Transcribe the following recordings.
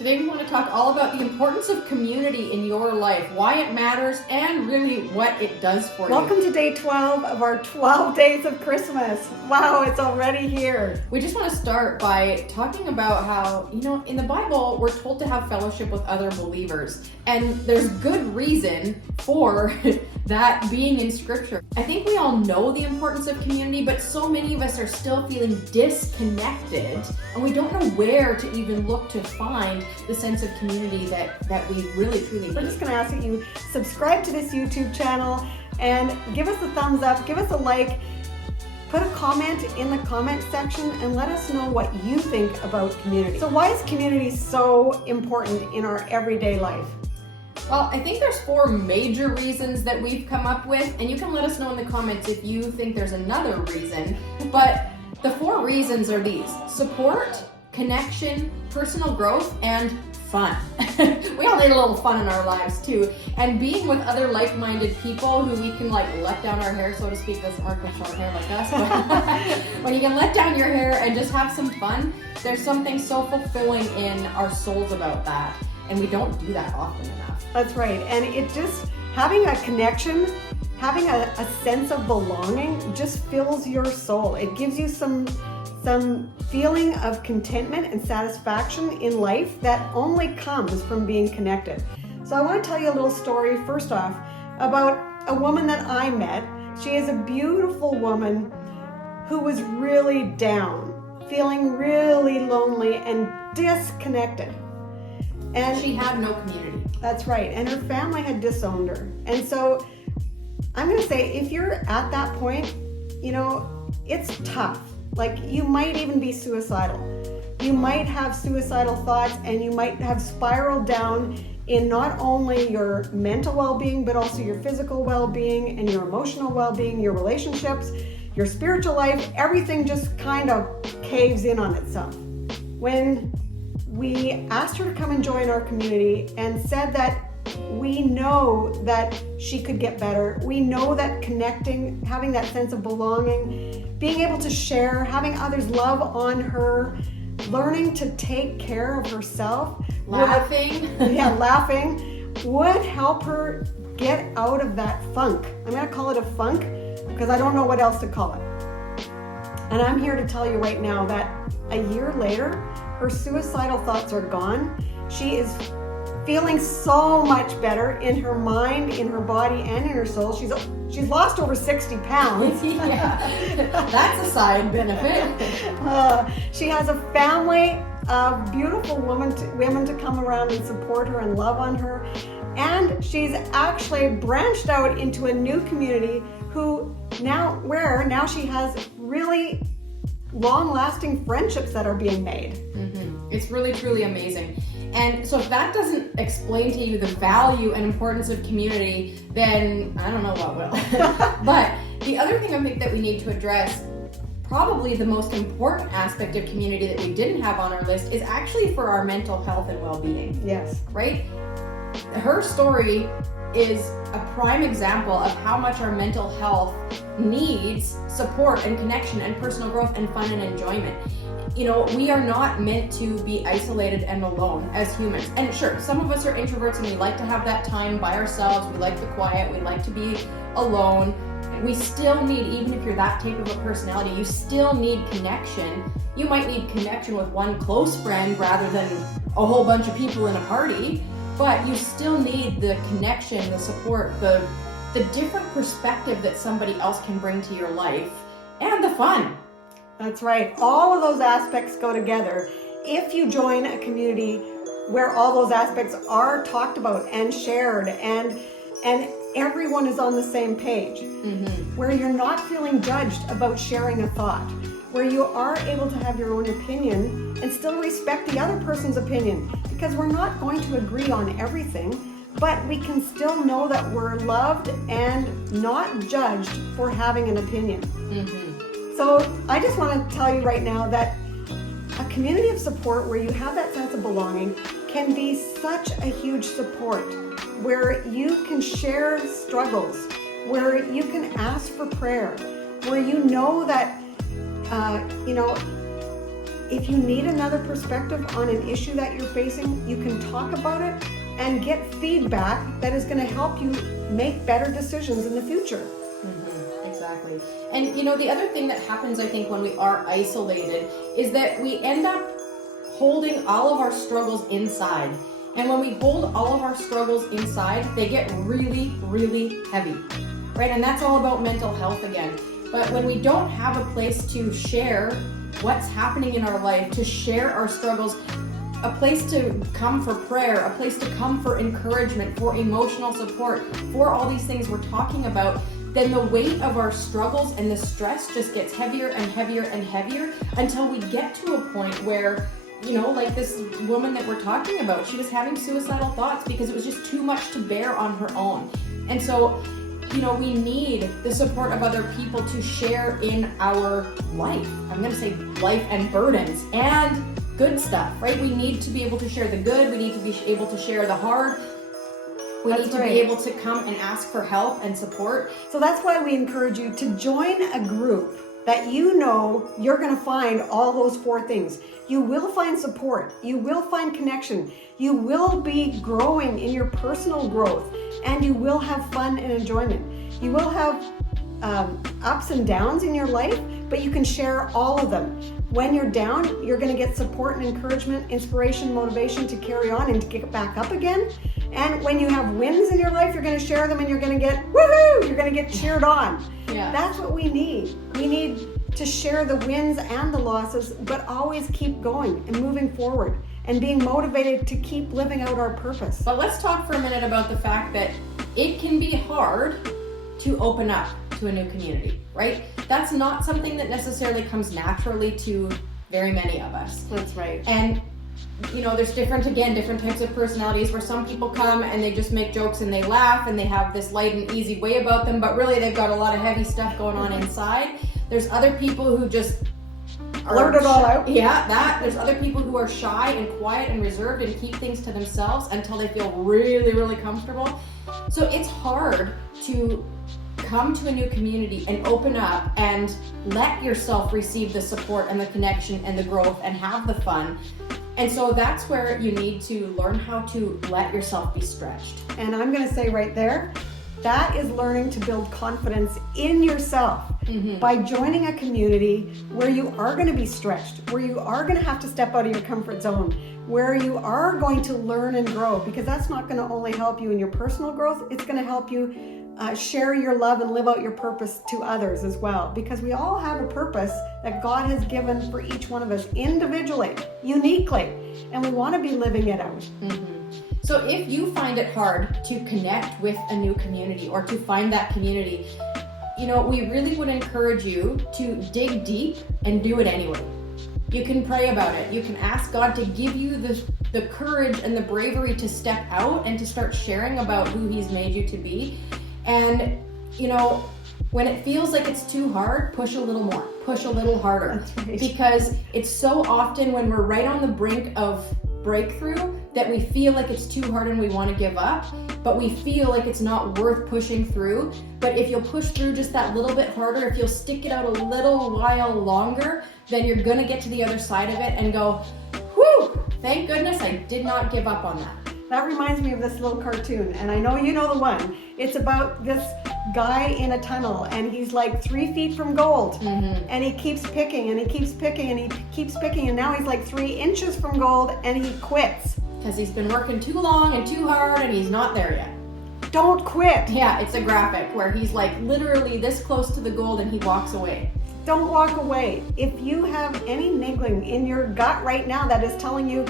Today we want to talk all about the importance of community in your life, why it matters, and really what it does for you. Welcome to day 12 of our 12 days of Christmas. Wow, it's already here. We just want to start by talking about how, in the Bible, we're told to have fellowship with other believers. And there's good reason for that being in Scripture. I think we all know the importance of community, but so many of us are still feeling disconnected, and we don't know where to even look to find the sense of community that we really truly need. We're just going to ask that you subscribe to this YouTube channel and give us a thumbs up, give us a like, put a comment in the comment section and let us know what you think about community. So why is community so important in our everyday life? Well, I think there's 4 major reasons that we've come up with, and you can let us know in the comments if you think there's another reason. But the 4 reasons are these: support, connection, personal growth, and fun. We all need a little fun in our lives too. And being with other like-minded people who we can let down our hair, so to speak. Doesn't work with short hair like us, but when you can let down your hair and just have some fun, there's something so fulfilling in our souls about that. And we don't do that often enough. That's right. And it just, having a connection, having a sense of belonging just fills your soul. It gives you some feeling of contentment and satisfaction in life that only comes from being connected. So I want to tell you a little story, first off, about a woman that I met. She is a beautiful woman who was really down, feeling really lonely and disconnected. And she had no community. That's right. And her family had disowned her. And so I'm going to say, if you're at that point, it's tough. You might even be suicidal. You might have suicidal thoughts, and you might have spiraled down in not only your mental well-being, but also your physical well-being and your emotional well-being, your relationships, your spiritual life. Everything just kind of caves in on itself. When we asked her to come and join our community and said that we know that she could get better. We know that connecting, having that sense of belonging, being able to share, having others love on her, learning to take care of herself, laughing would help her get out of that funk. I'm going to call it a funk because I don't know what else to call it. And I'm here to tell you right now that a year later, her suicidal thoughts are gone. She is feeling so much better in her mind, in her body, and in her soul. She's lost over 60 pounds. Yeah, that's a side benefit. She has a family of beautiful women to come around and support her and love on her. And she's actually branched out into a new community now she has really long-lasting friendships that are being made. Mm-hmm. It's really, truly amazing. And so if that doesn't explain to you the value and importance of community, then I don't know what will. But the other thing I think that we need to address, probably the most important aspect of community that we didn't have on our list, is actually for our mental health and well-being. Yes. Right? Her story is a prime example of how much our mental health needs support and connection and personal growth and fun and enjoyment. We are not meant to be isolated and alone as humans. And sure, some of us are introverts and we like to have that time by ourselves. We like the quiet. We like to be alone. We still need, even if you're that type of a personality, you still need connection. You might need connection with one close friend rather than a whole bunch of people in a party. But you still need the connection, the support, the different perspective that somebody else can bring to your life, and the fun. That's right. All of those aspects go together. If you join a community where all those aspects are talked about and shared and everyone is on the same page, mm-hmm. where you're not feeling judged about sharing a thought, where you are able to have your own opinion and still respect the other person's opinion, because we're not going to agree on everything, but we can still know that we're loved and not judged for having an opinion. Mm-hmm. So I just want to tell you right now that a community of support where you have that sense of belonging can be such a huge support, where you can share struggles, where you can ask for prayer, where you know that if you need another perspective on an issue that you're facing, you can talk about it and get feedback that is going to help you make better decisions in the future. Exactly. And the other thing that happens, I think, when we are isolated is that we end up holding all of our struggles inside. And when we hold all of our struggles inside, they get really, really heavy, right? And that's all about mental health again. But when we don't have a place to share what's happening in our life, to share our struggles, a place to come for prayer, a place to come for encouragement, for emotional support, for all these things we're talking about, then the weight of our struggles and the stress just gets heavier and heavier and heavier until we get to a point where, like this woman that we're talking about, she was having suicidal thoughts because it was just too much to bear on her own. And so, we need the support of other people to share in our life. I'm going to say life and burdens and good stuff, right? We need to be able to share the good. We need to be able to share the hard. We need to be able to come and ask for help and support. So that's why we encourage you to join a group that you're going to find all those 4 things. You will find support. You will find connection. You will be growing in your personal growth, and you will have fun and enjoyment. You will have ups and downs in your life, but you can share all of them. When you're down, you're going to get support and encouragement, inspiration, motivation to carry on and to get back up again. And when you have wins in your life, you're going to share them and you're going to get woohoo! You're going to get cheered on. Yeah. That's what we need. We need to share the wins and the losses, but always keep going and moving forward and being motivated to keep living out our purpose. But let's talk for a minute about the fact that it can be hard to open up to a new community, right? That's not something that necessarily comes naturally to very many of us. That's right. And there's different types of personalities where some people come and they just make jokes and they laugh and they have this light and easy way about them, but really they've got a lot of heavy stuff going on inside. There's other people who just blurt it all out. Yeah, there's other people who are shy and quiet and reserved and keep things to themselves until they feel really, really comfortable. So it's hard to come to a new community and open up and let yourself receive the support and the connection and the growth and have the fun. And so that's where you need to learn how to let yourself be stretched. And I'm going to say right there, that is learning to build confidence in yourself by joining a community where you are going to be stretched, where you are going to have to step out of your comfort zone, where you are going to learn and grow, because that's not going to only help you in your personal growth, it's going to help you share your love and live out your purpose to others as well, because we all have a purpose that God has given for each one of us individually, uniquely, and we want to be living it out. So if you find it hard to connect with a new community or to find that community, we really would encourage you to dig deep and do it anyway. You can pray about it. You can ask God to give you the courage and the bravery to step out and to start sharing about who He's made you to be. And, when it feels like it's too hard, push a little more, push a little harder. That's right. Because it's so often when we're right on the brink of breakthrough that we feel like it's too hard and we want to give up, but we feel like it's not worth pushing through. But if you'll push through just that little bit harder, if you'll stick it out a little while longer, then you're going to get to the other side of it and go, whew, thank goodness I did not give up on that. That reminds me of this little cartoon, and I know you know the one. It's about this guy in a tunnel, and he's like 3 feet from gold, and he keeps picking, and he keeps picking, and he keeps picking, and now he's like 3 inches from gold, and he quits. Because he's been working too long and too hard, and he's not there yet. Don't quit. Yeah, it's a graphic where he's like literally this close to the gold, and he walks away. Don't walk away. If you have any niggling in your gut right now that is telling you,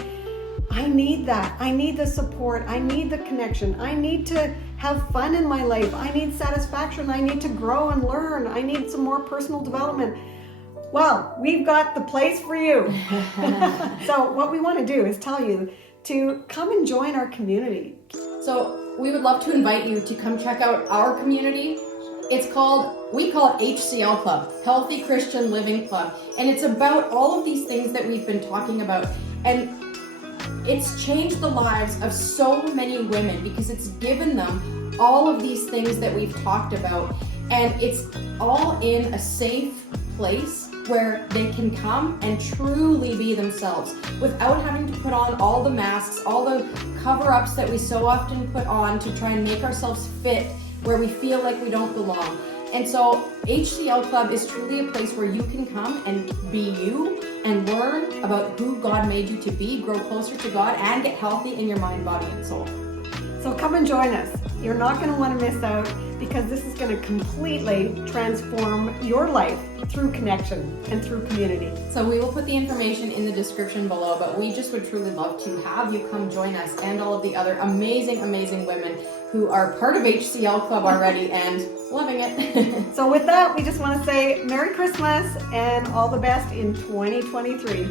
I need that. I need the support. I need the connection. I need to have fun in my life. I need satisfaction. I need to grow and learn. I need some more personal development. Well, we've got the place for you. So what we want to do is tell you to come and join our community. So we would love to invite you to come check out our community. We call it HCL Club, Healthy Christian Living Club. And it's about all of these things that we've been talking about. And it's changed the lives of so many women because it's given them all of these things that we've talked about. And it's all in a safe place where they can come and truly be themselves without having to put on all the masks, all the cover-ups that we so often put on to try and make ourselves fit where we feel like we don't belong. And so HCL Club is truly a place where you can come and be you and learn about who God made you to be, grow closer to God, and get healthy in your mind, body, and soul. So come and join us. You're not going to want to miss out, because this is going to completely transform your life through connection and through community. So we will put the information in the description below, but we just would truly love to have you come join us and all of the other amazing, amazing women who are part of HCL Club already and loving it. So with that, we just want to say Merry Christmas and all the best in 2023.